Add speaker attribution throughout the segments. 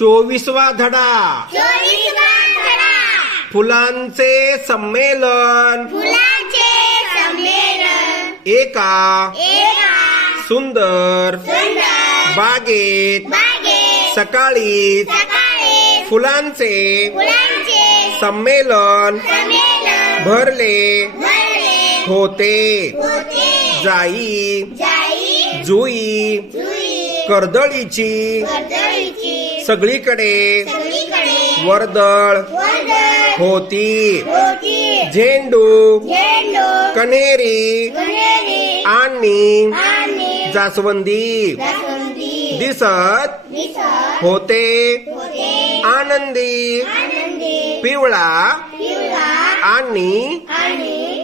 Speaker 1: चोवीसवा धडा. फुलांचे संमेलन.
Speaker 2: फुलांचे संमेलन.
Speaker 1: एका.
Speaker 2: एका.
Speaker 1: सुंदर.
Speaker 2: सुंदर.
Speaker 1: बागेत.
Speaker 2: बागेत.
Speaker 1: सकाळी.
Speaker 2: सकाळी.
Speaker 1: फुलांचे.
Speaker 2: फुलांचे.
Speaker 1: संमेलन.
Speaker 2: संमेलन.
Speaker 1: भरले.
Speaker 2: भरले.
Speaker 1: होते.
Speaker 2: होते.
Speaker 1: जाई.
Speaker 2: जाई.
Speaker 1: जुई.
Speaker 2: जुई.
Speaker 1: कर्दळीची.
Speaker 2: कर्दळीची.
Speaker 1: सगळीकडे. वर्दळ. होती. झेंडू. कनेरी. आणि जास्वंदी. दिसत. होते. आनंदी. पिवळा. आणि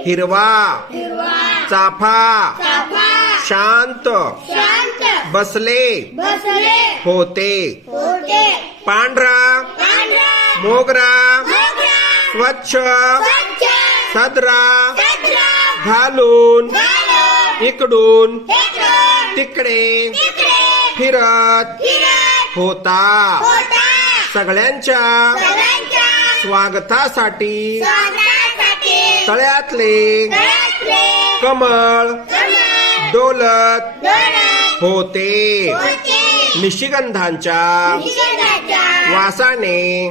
Speaker 1: हिरवा. चाफा. शांत. बसले.
Speaker 2: बसले.
Speaker 1: होते.
Speaker 2: होते.
Speaker 1: पांढरा.
Speaker 2: पांढरा.
Speaker 1: मोगरा.
Speaker 2: मोगरा.
Speaker 1: स्वच्छ.
Speaker 2: स्वच्छ.
Speaker 1: सदरा.
Speaker 2: सदरा.
Speaker 1: घालून.
Speaker 2: घालून.
Speaker 1: इकडून.
Speaker 2: इकडून.
Speaker 1: तिकडे.
Speaker 2: तिकडे.
Speaker 1: फिरत.
Speaker 2: फिरत.
Speaker 1: होता.
Speaker 2: होता.
Speaker 1: सगळ्यांच्या
Speaker 2: सगळ्यांच्या
Speaker 1: स्वागतासाठी.
Speaker 2: स्वागतासाठी.
Speaker 1: तळ्यातले.
Speaker 2: तळ्यातले.
Speaker 1: कमळ.
Speaker 2: कमळ.
Speaker 1: डोलत. होते. निशिगंधांच्या वासाने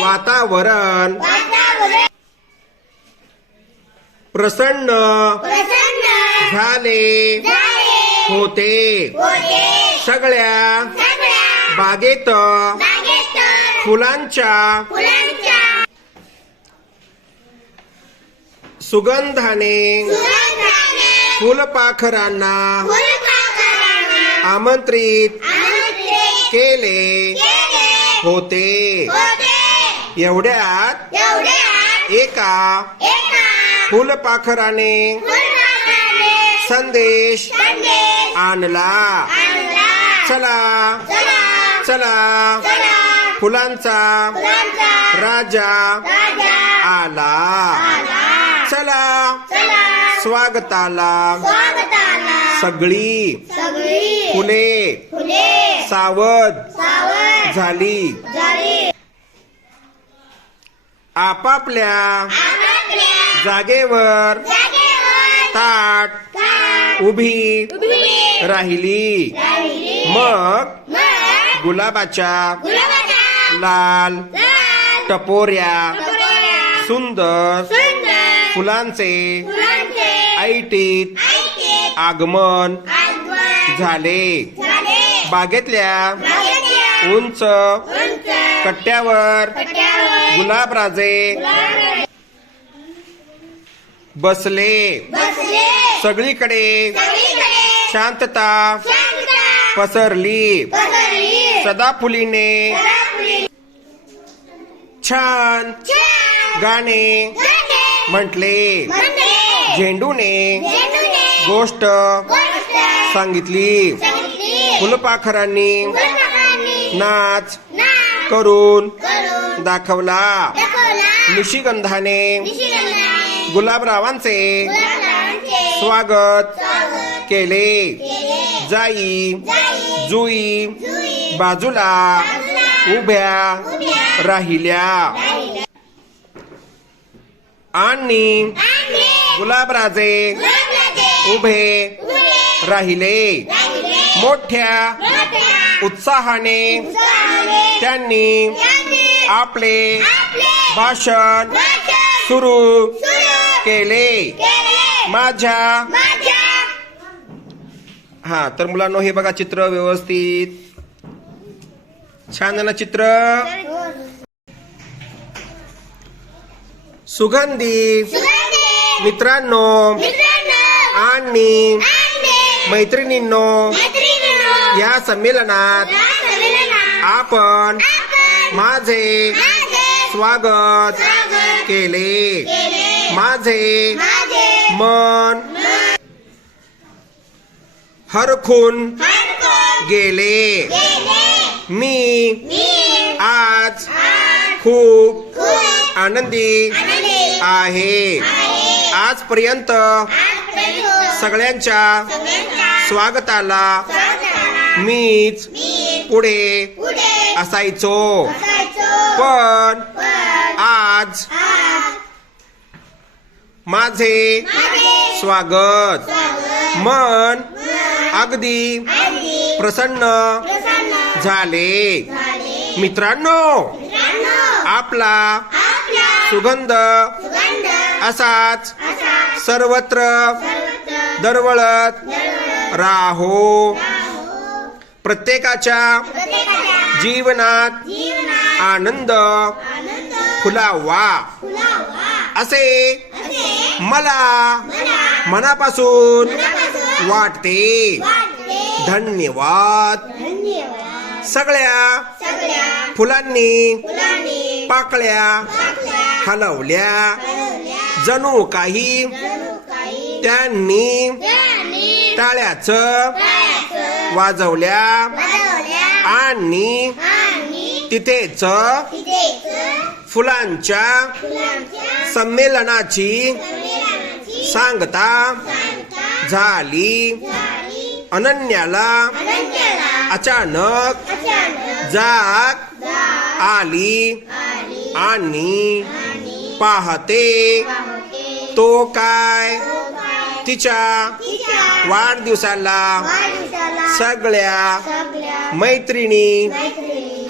Speaker 1: वातावरण प्रसन्न झाले. होते. सगळ्या बागेत फुलांच्या सुगंधाने फुलपाखरांना आमंत्रित केले. होते. एवढ्यात एका फुलपाखराने संदेश आणला. चला.
Speaker 2: चला.
Speaker 1: फुलांचा राजा आला. चला. स्वागताला. सगळी. फुले सावध. झाली. आपापल्या. जागेवर. ताट. उभी. राहिली. मग. गुलाबाच्या. लाल. टपोऱ्या. सुंदर. फुलांचे. ऐटीत. आगमन. झाले. बागेतल्या उंच. कट्ट्यावर. गुलाबराजे
Speaker 2: गुलाब
Speaker 1: बसले.
Speaker 2: बसले.
Speaker 1: सगळीकडे शांतता. पसरली. सदाफुलीने
Speaker 2: सदाफुली
Speaker 1: छान. गाणे. म्हटले. झेंडूने. गोष्ट सांगितली. फुलपाखरांनी नाच करून दाखवला. निशिगंधाने गुलाबरावांचे स्वागत केले. जाई
Speaker 2: जुई
Speaker 1: बाजूला उभ्या राहिल्या. आणि गुलाबराजे उभे राहिले. मोठ्या उत्साहाने त्यांनी आपले भाषण सुरू केले. माझ्या हा तर मुलांनो हे बघा चित्र व्यवस्थित. छान ना चित्र? सुगंधी मित्रांनो आणि मैत्रिणींनो या संमेलनात आपण माझे स्वागत केले. माझे मन हरखून गेले. मी आज खूप आनंदी आहे. आजपर्यंत सगळ्यांच्या स्वागताला मीच पुढे असायचो. पण आज माझे स्वागत मन अगदी प्रसन्न झाले. मित्रांनो आपला सुगंध असाच सर्वत्र दरवळत राहो. प्रत्येकाच्या जीवनात आनंद फुलावा. असे मला मनापासून वाटते. धन्यवाद. सगळ्या फुलांनी पाकळ्या हलवल्या. जणू काही
Speaker 2: जणू काही
Speaker 1: त्यांनी टाळ्याच वाजवल्या आणि तिथेच फुलांच्या संमेलनाची सांगता झाली. अनन्याला अचानक जाग आली आणि पाहते तो काय? तिच्या वाढदिवसाला सगळ्या मैत्रिणी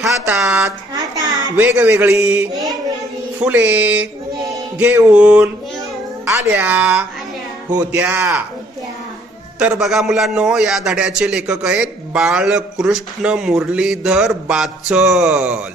Speaker 1: हातात वेगवेगळी फुले घेऊन आल्या
Speaker 2: होत्या.
Speaker 1: तर बघा मुलांनो या धड्याचे लेखक आहेत बाळकृष्ण मुरलीधर बाचल